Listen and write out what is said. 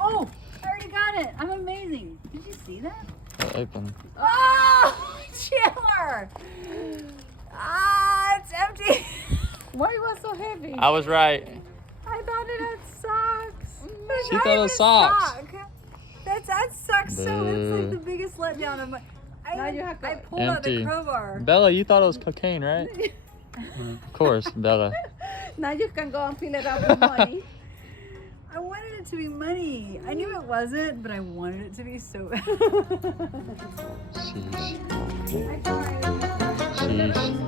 Oh, I already got it. I'm amazing. Did you see that? Open. Oh, Chandler. Ah, it's empty. Why was so heavy? I was right. I thought it had socks. There's She not thought it even was a socks. sock. That sucks so. That's like the biggest letdown of my. Now you have to- I pulled out the Empty. crowbar. Bella, you thought it was cocaine, right? Of course, Bella. Now you can go and fill it up with money. I wanted it to be money. I knew it wasn't, but I wanted it to be so bad. Sheesh. I tried. Sheesh.